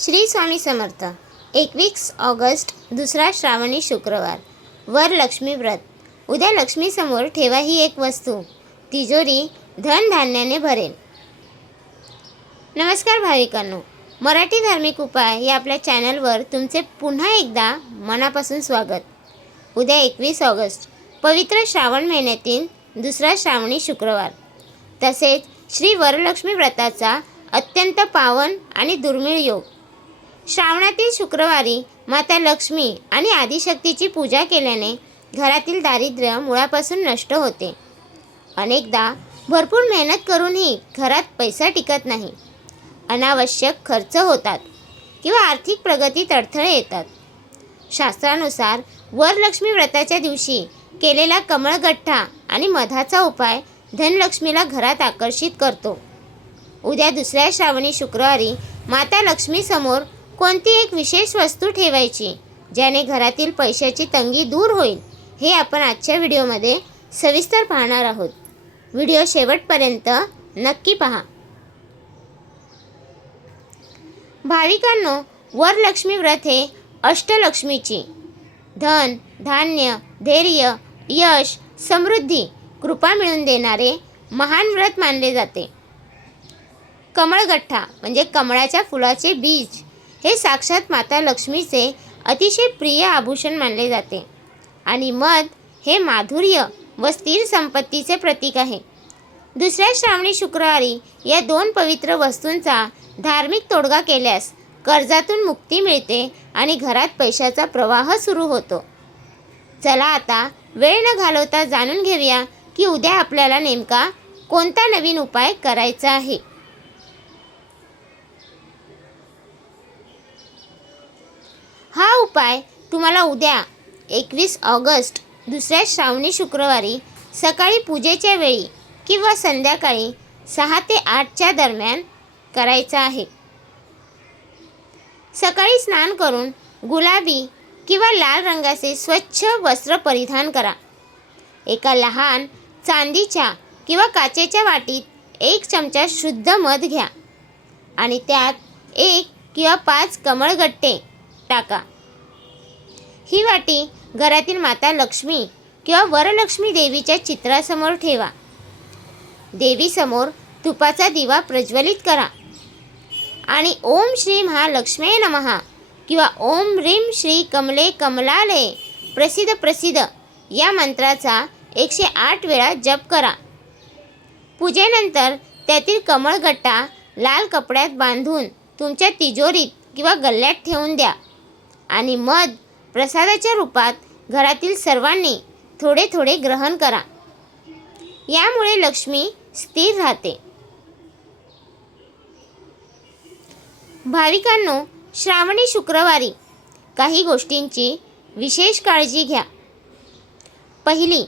Shri Swami Samarth. 21 August दुसरा श्रावणी शुक्रवार, वरलक्ष्मी व्रत। उद्या लक्ष्मीसमोर ठेवा ही एक वस्तू, तिजोरी धनधान्याने भरेल। नमस्कार भाविकांनो, मराठी धार्मिक उपाय या आपल्या चॅनलवर तुमचे पुन्हा एकदा मनापासून स्वागत। उद्या 21 ऑगस्ट पवित्र श्रावण महिन्यातील दुसरा श्रावणी शुक्रवार, तसेच श्री वरलक्ष्मी व्रताचा अत्यंत पावन आणि दुर्मिळ योग। श्रावणातील शुक्रवारी माता लक्ष्मी आणि आदिशक्तीची पूजा केल्याने घरातील दारिद्र्य मुळापासून नष्ट होते। अनेकदा भरपूर मेहनत करूनही घरात पैसा टिकत नाही, अनावश्यक खर्च होतात किंवा आर्थिक प्रगतीत अडथळे येतात। शास्त्रानुसार वरलक्ष्मी व्रताच्या दिवशी केलेला कमळगठ्ठा आणि मधाचा उपाय धनलक्ष्मीला घरात आकर्षित करतो। उद्या दुसऱ्या श्रावणी शुक्रवारी माता लक्ष्मी समोर कोणती एक विशेष वस्तू ठेवायची, ज्याने घरातील पैशाची तंगी दूर होईल, हे आपण आजच्या व्हिडिओमध्ये सविस्तर पाहणार आहोत। व्हिडिओ शेवटपर्यंत नक्की पहा। भाविकांनो, वरलक्ष्मी व्रत हे अष्टलक्ष्मीची धन, धान्य, धैर्य, यश, समृद्धी, कृपा मिळवून देणारे महान व्रत मानले जाते। कमळगठ्ठा म्हणजे कमळाच्या फुलाचे बीज हे साक्षात माता लक्ष्मीचे अतिशय प्रिय आभूषण मानले जाते आणि मध हे माधुर्य व स्थिर संपत्तीचे प्रतीक आहे। दुसऱ्या श्रावणी शुक्रवारी या दोन पवित्र वस्तूंचा धार्मिक तोडगा केल्यास कर्जातून मुक्ती मिळते आणि घरात पैशाचा प्रवाह सुरू होतो। चला आता वेळ न घालवता जाणून घेऊया की उद्या आपल्याला नेमका कोणता नवीन उपाय करायचा आहे। हा उपाय तुम्हाला उद्या 21 ऑगस्ट दुसऱ्या श्रावणी शुक्रवारी सकाळी पूजेच्या वेळी किंवा संध्याकाळी 6 ते 8च्या दरम्यान करायचा आहे। सकाळी स्नान करून गुलाबी किंवा लाल रंगाचे स्वच्छ वस्त्र परिधान करा। एका लहान चांदीच्या किंवा काचेच्या वाटीत 1 चमचा शुद्ध मध घ्या आणि त्यात 1 किंवा 5 कमळगट्टे टाका। ही वाटी घरातील माता लक्ष्मी किंवा वरलक्ष्मी देवीच्या चित्रासमोर ठेवा। देवीसमोर तुपाचा दिवा प्रज्वलित करा आणि ओम श्री महालक्ष्मी नमः किंवा ओम ह्रीं श्री कमले कमलाले प्रसिद्ध प्रसिद्ध या मंत्राचा 108 वेळा जप करा। पूजेनंतर त्यातील कमळगट्टा लाल कपड्यात बांधून तुमच्या तिजोरीत किंवा गल्ल्यात ठेवून द्या आणि मध प्रसादाच्या रूपात घरातील सर्वांनी थोडे थोडे ग्रहण करा। यामुळे लक्ष्मी स्थिर राहते। भाविकांनो, श्रावणी शुक्रवारी काही गोष्टींची विशेष काळजी घ्या। पहिली,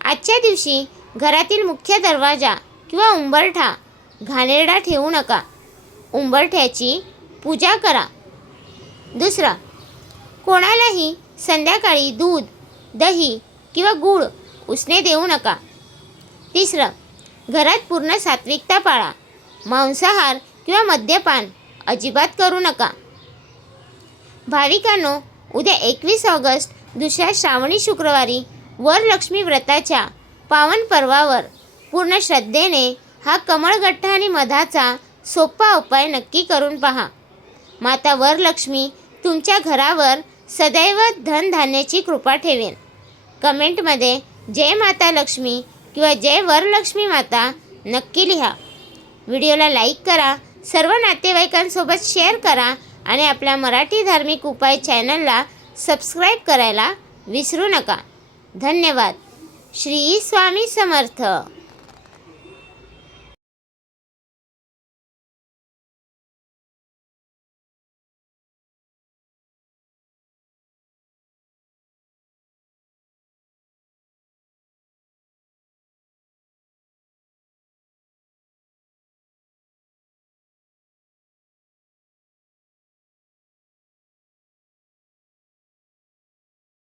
आजच्या दिवशी घरातील मुख्य दरवाजा किंवा उंबरठा घाणेरडा ठेवू नका, उंबरठ्याची पूजा करा। दुसरा, कोणालाही संध्याकाळी दूध, दही किंवा गूळ उसने देऊ नका। तिसरं, घरात पूर्ण सात्विकता पाळा, मांसाहार किंवा मद्यपान अजिबात करू नका। भाविकांनो, उद्या 21 ऑगस्ट दुसऱ्या श्रावणी शुक्रवारी वरलक्ष्मी व्रताच्या पावन पर्वावर पूर्ण श्रद्धेने हा कमळगठ्ठा आणि मधाचा सोपा उपाय नक्की करून पहा। माता वरलक्ष्मी तुमच्या घरावर सदैव धनधान्याची कृपा ठेवेन। कमेंटमध्ये जय माता लक्ष्मी किंवा जय वरलक्ष्मी माता नक्की लिहा। व्हिडिओला लाईक करा, सर्व नातेवाईकांसोबत शेअर करा आणि आपल्या मराठी धार्मिक उपाय चॅनलला सबस्क्राईब करायला विसरू नका। धन्यवाद। श्री स्वामी समर्थ।